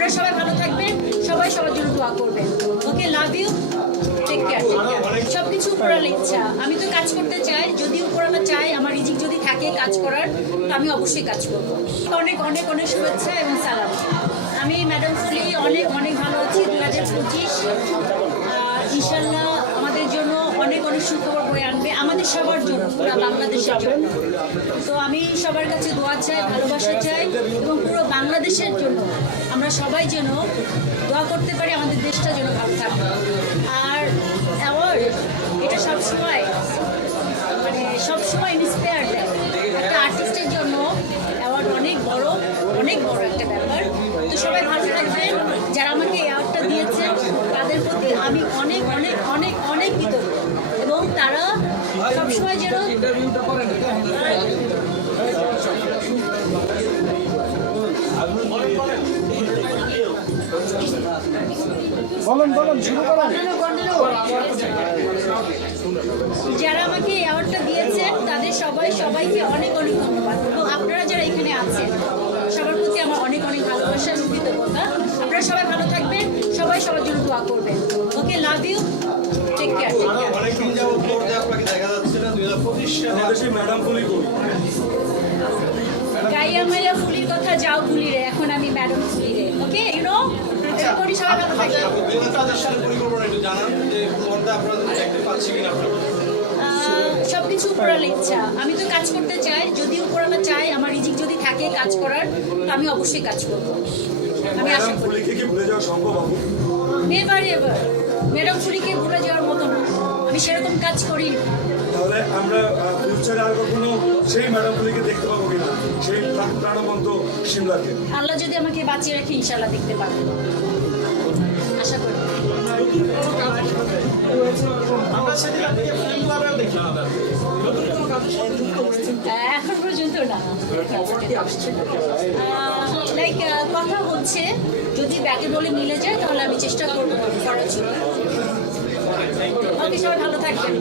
আপনারা সবাই ভালো থাকবেন, সবাই সবার জন্য দোয়া করবেন। Okay love you take care সব কিছু উপরাল ইচ্ছা। আমি তো কাজ করতে চাই, যদি উপরালা চাই, আমার রিজিক যদি থাকে কাজ করার, তো আমি অবশ্যই কাজ করব। অনেক অনেক অনেক শুভেচ্ছা এবং সালাম। আমি ম্যাডাম ফুলি অনেক অনেক ভালো আছি দু হাজার পঁচিশ। ইনশাল্লাহ অনেক অনেক সুখবর বয়ে আনবে। আমাদের সবার জন্য, পুরো বাংলাদেশের জন্য। তো আমি সবার কাছে দোয়া চাই, ভালোবাসা চাই এবং পুরো বাংলাদেশের জন্য আমরা সবাই যেন দোয়া করতে পারি, আমাদের দেশটা যেন ভালো থাকে আর অ্যাওয়ার্ড এটা সবসময় মানে সবসময় ইন্সপায়ার দেয়। একটা আর্টিস্টের জন্য অ্যাওয়ার্ড অনেক বড় অনেক বড় একটা ব্যাপার তো সবাই ভালো থাকবেন যারা আমাকে অ্যাওয়ার্ডটা দিয়েছেন তাদের প্রতি আমি অনেক অনেক অনেক অনেক কৃতজ্ঞ এবং তারা সবসময় যেন বলেন বলেন, শুরু করেন। যারা আমাকে অ্যাওয়ার্ডটা দিয়েছেন, তাদের সবাই, সবাইকে অনেক অনেক ধন্যবাদ। এবং আপনারা যারা এখানে আছেন, সবার প্রতি আমার অনেক অনেক ভালোবাসা এবং কৃতজ্ঞতা আপনারা সবাই ভালো থাকবেন, সবাই সবার জন্য দোয়া করবেন। ওকে লাভ ইউ গাইয়া মাইয়া ফুলির কথা যাও ফুলি রে এখন আমি ম্যাডাম ফুলি রে ওকে ইউ নো করি সবাই ভালো থাকবেন দুই হাজার পঁচিশ সালের পরিকল্পনা একটু জানান যে পর্দা আপনারা দেখতে পাচ্ছি কিনা। আপনারা সব কিছু উপরাল ইচ্ছা। আমি তো কাজ করতে চাই যদি উপরালা চাই আমার রিজিক যদি থাকে কাজ করার তো আমি অবশ্যই কাজ করব। আমি আশা ম্যাডাম করি। ফুলিকে ভুলে যাওয়া সম্ভব নেভার এভার ম্যাডাম ফুলিকে ভুলে যাওয়ার মতো না। আমি সেরকম কাজ করি তাহলে আমরা ফিউচারে আর কখনো সেই ম্যাডাম ফুলিকে দেখতে পাবো কিনা? সেই প্রাণবন্ত সিমলাকে। আল্লাহ যদি আমাকে বাঁচিয়ে রাখে ইনশাল্লাহ দেখতে পারব আশা করি। লাইক কথা হচ্ছে, যদি ব্যাগে বলে মিলে যায়, তাহলে আমি চেষ্টা করব করার সবাই ভালো থাকবেন।